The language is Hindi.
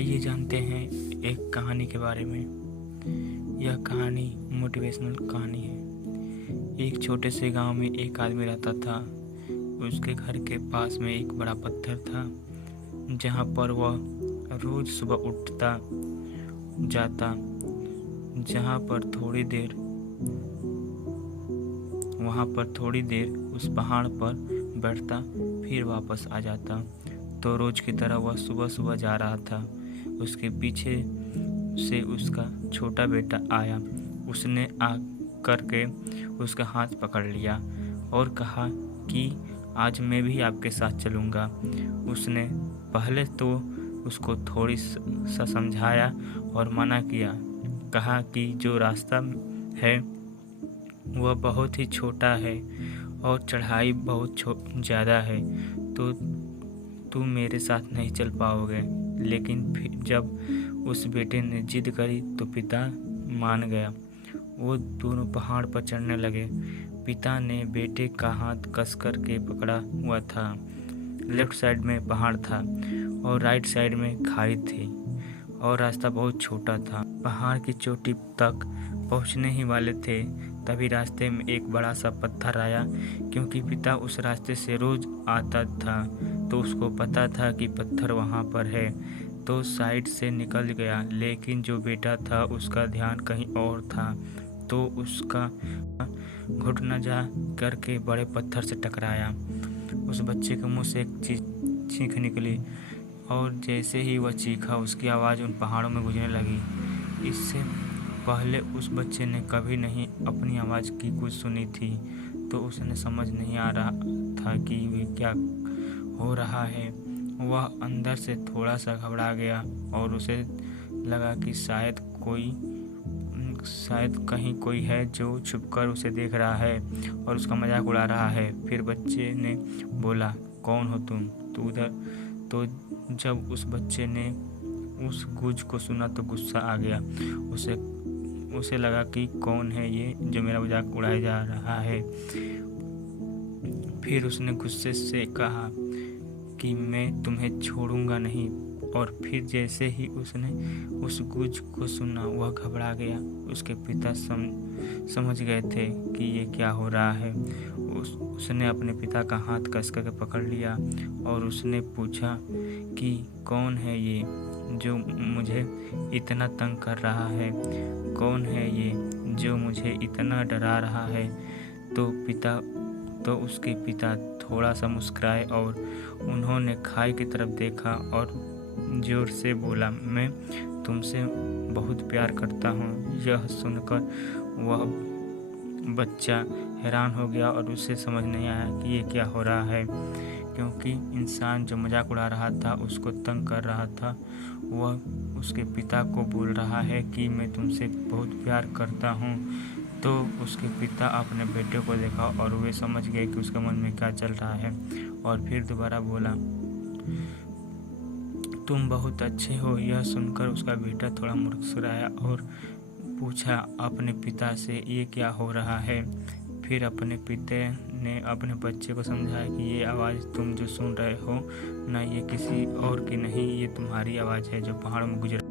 आइए जानते हैं एक कहानी के बारे में। यह कहानी मोटिवेशनल कहानी है। एक छोटे से गांव में एक आदमी रहता था। उसके घर के पास में एक बड़ा पत्थर था, जहां पर वह रोज सुबह उठता जाता, वहां पर थोड़ी देर उस पहाड़ पर बैठता, फिर वापस आ जाता। तो रोज की तरह वह सुबह सुबह जा रहा था। उसके पीछे से उसका छोटा बेटा आया। उसने आकर के उसका हाथ पकड़ लिया और कहा कि आज मैं भी आपके साथ चलूँगा। उसने पहले तो उसको थोड़ी सा समझाया और मना किया। कहा कि जो रास्ता है वह बहुत ही छोटा है और चढ़ाई बहुत ज़्यादा है, तो तुम मेरे साथ नहीं चल पाओगे। लेकिन फिर जब उस बेटे ने जिद करी तो पिता मान गया। वो दोनों पहाड़ पर चढ़ने लगे। पिता ने बेटे का हाथ कस कर के पकड़ा हुआ था। लेफ्ट साइड में पहाड़ था और राइट साइड में खाई थी और रास्ता बहुत छोटा था। पहाड़ की चोटी तक पहुंचने ही वाले थे, तभी रास्ते में एक बड़ा सा पत्थर आया। क्योंकि पिता उस रास्ते से रोज आता था तो उसको पता था कि पत्थर वहाँ पर है, तो साइड से निकल गया। लेकिन जो बेटा था उसका ध्यान कहीं और था, तो उसका घुटना जा करके बड़े पत्थर से टकराया। उस बच्चे के मुंह से एक चीख निकली और जैसे ही वह चीखा उसकी आवाज़ उन पहाड़ों में गूंजने लगी। इससे पहले उस बच्चे ने कभी नहीं अपनी आवाज़ की कुछ सुनी थी, तो उसने समझ नहीं आ रहा था कि वे क्या हो रहा है। वह अंदर से थोड़ा सा घबरा गया और उसे लगा कि शायद कहीं कोई है जो छुपकर उसे देख रहा है और उसका मजाक उड़ा रहा है। फिर बच्चे ने बोला, कौन हो तुम? तो जब उस बच्चे ने उस गूंज को सुना तो गुस्सा आ गया। उसे लगा कि कौन है ये जो मेरा मजाक उड़ाया जा रहा है। फिर उसने गुस्से से कहा कि मैं तुम्हें छोड़ूंगा नहीं। और फिर जैसे ही उसने उस गूंज को सुना वह घबरा गया। उसके पिता समझ गए थे कि ये क्या हो रहा है। उसने अपने पिता का हाथ कस करके पकड़ लिया और उसने पूछा कि कौन है ये जो मुझे इतना तंग कर रहा है? कौन है ये जो मुझे इतना डरा रहा है? तो उसके पिता थोड़ा सा मुस्कुराए और उन्होंने खाई की तरफ देखा और जोर से बोला, मैं तुमसे बहुत प्यार करता हूँ। यह सुनकर वह बच्चा हैरान हो गया और उसे समझ नहीं आया कि ये क्या हो रहा है। क्योंकि इंसान जो मजाक उड़ा रहा था, उसको तंग कर रहा था, वह उसके पिता को बोल रहा है कि मैं तुमसे बहुत प्यार करता हूँ। तो उसके पिता अपने बेटे को देखा और वे समझ गए कि उसके मन में क्या चल रहा है और फिर दोबारा बोला, तुम बहुत अच्छे हो। यह सुनकर उसका बेटा थोड़ा मुस्कुराया और पूछा अपने पिता से, ये क्या हो रहा है? फिर अपने पिता ने अपने बच्चे को समझाया कि ये आवाज़ तुम जो सुन रहे हो ना, ये किसी और की नहीं, ये तुम्हारी आवाज़ है जो पहाड़ों में गुजर